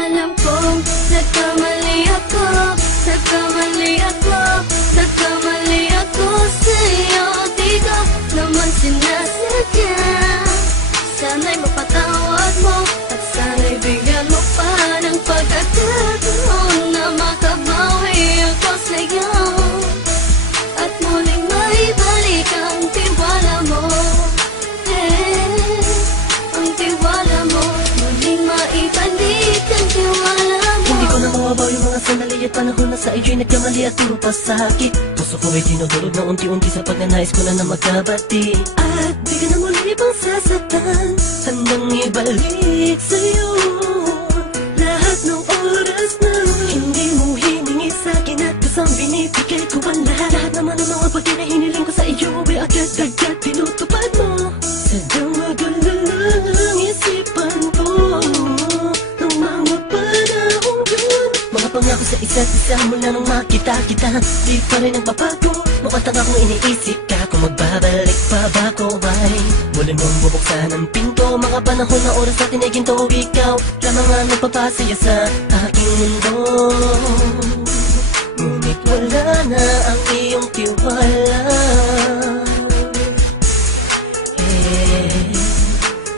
Alam kong nagkamali ako, nagkamali ako, nagkamali ako sa'yo. Di ko naman sinasadya. Sana'y mapatawad mo at sana'y bigyan mo pa ng pagkakataon na makabawi ako sa'yo at muling maibalik ang tiwala mo. Ang tiwala mo, muling maibalik ang tiwala mo. Hindi ko na mawabaw yung mga sandali at panahon na sa iyo'y nagkamali at puro pasakit. Puso ko ay dinudulog na unti-unti sa pagnanais ko na magkabati. At di ka na muli pang sasaktan, handang ibalik sa'yo lahat ng oras na hindi mo hiningi sa'kin at kusang binibigay ko ang lahat. Lahat naman ng mga bagay na hiniling ko sa iyo ay agad-agad tinutupad mo. Sadyang magulo lang ang isipan ko ng mga panahon yun. Mga pangako sa isa't isa mula nung makita kita, di pa rin nagbabago. Mukhang akong iniisip ka kung magbabalik pa ba ko ay muli mong bubuksan ang pinto. Mga panahon na oras natin ay ginto, ikaw lamang ang nagpapasaya sa aking mundo. Ngunit wala na ang iyong tiwala.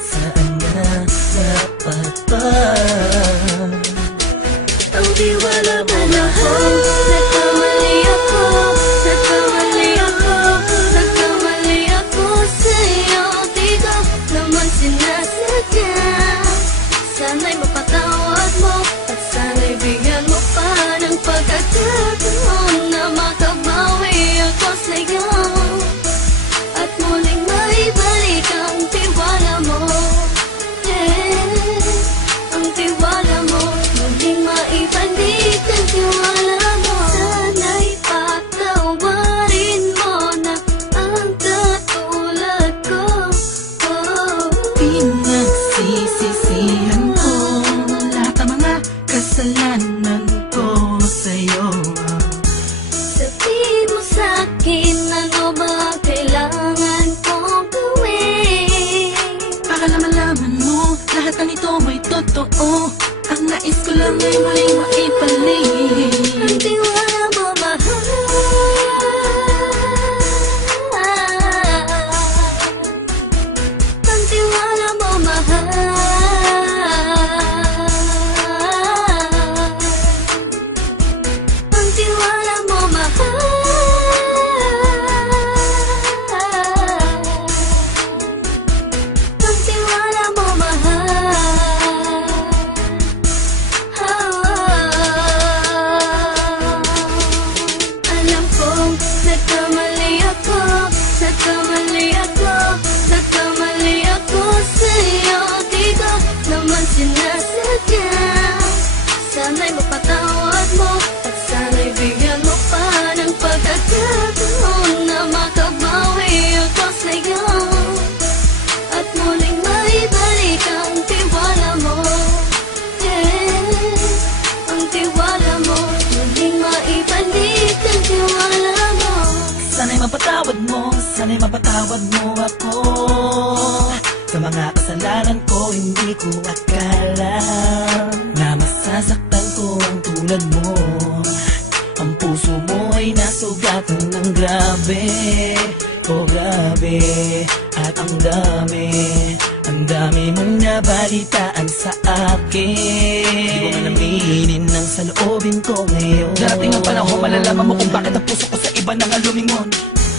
Saan na napagpag ang tiwala mo? Nagkamali ako, nagkamali ako, nagkamali ako sa'yo. Di ko naman sinasadya. Sana'y mapatawad mo at sana'y bigyan mo pa ng pagkakataon na makabawi ako sa'yo at muling maibalik ang tiwala mo. Ang tiwala mo, muling maibalik ang tiwala mo. Sana'y patawarin mo na ang katulad ko. Pinagsisisihan ko lahat ng mga kasalanan ko sa'yo. Sabihin mo sa'kin ano ba kailangan kong gawin Para malaman mo lahat ng ito ay totoo. Ang nais ko lang ay muling maibalik ang tiwala mo, mahal. Ang tiwala mo, mahal. Ang tiwala mo, mahal. Ang tiwala mo, mahal. Alam kong nagkamali ako, nagkamali ako, nagkamali ako sa'yo. Di ko naman sinasadya. Sana'y mapatawad mo at sana'y bigyan mo pa ng pagkakataon na makabawi ako sa'yo at muling maibalik ang tiwala mo. Ang tiwala mo, muling maibalik ang tiwala mo. Sana'y mapatawad mo, sana'y mapatawad mo ako sa mga kasalanan ko. Hindi ko akala na masasaktan ko ang tulad mo. Ang puso mo ay nasugatan ng grabe, oh grabe. At ang dami mong nabalitaan sa akin. Di ko man aminin ang saloobin ko ngayon. Darating ang panahon, malalaman mo kung bakit ang puso ko sa iba nang lumingon.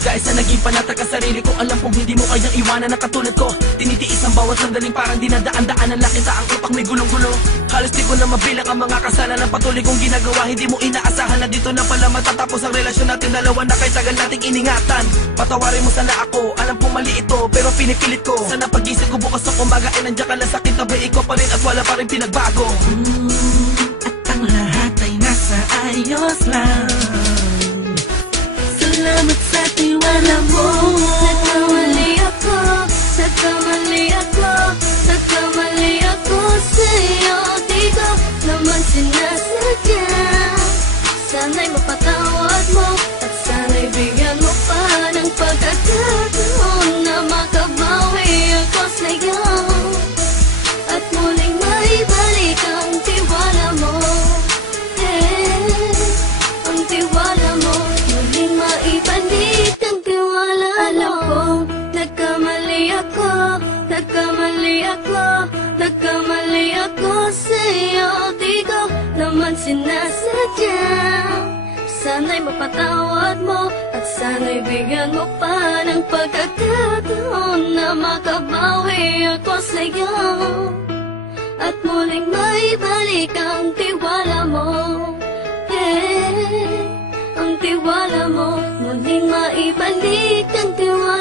Dahil sa naging panatag ka sarili ko, alam kong hindi mo kayang iwanan na katulad ko. Tinitiis ang bawat sandaling parang dinadaan-daan ang lakita ang utak may gulong-gulo. Halos di ko na mabilang ang mga kasalanan patuloy kong ginagawa. Hindi mo inaasahan na dito na pala matatapos ang relasyon natin dalawa na kahit tagal nating iningatan. Patawarin mo sana ako, alam kong mali ito pero pinipilit ko. Sana pag-isip ko bukas ng umaga ay nandiyan ka lang sa akin, tabi ko pa rin at wala pa rin pinagbago. At ang lahat ay nasa ayos lang. Salamat sa tiwala mo. Nagkamali ako, nagkamali ako, nagkamali ako sa'yo. Di ko naman sinasadya. Sana'y mapatawad mo at sana'y bigyan mo pa ng pagkakataon na makabawi ako sa'yo at muling maibalik ang tiwala ako, nagkamali ako sa'yo. Di ko naman sinasadya. Sana'y mapatawad mo at sana'y bigyan mo pa ng pagkakataon na makabawi ako sa'yo at muling maibalik ang tiwala mo. Ang tiwala mo, muling maibalik ang tiwala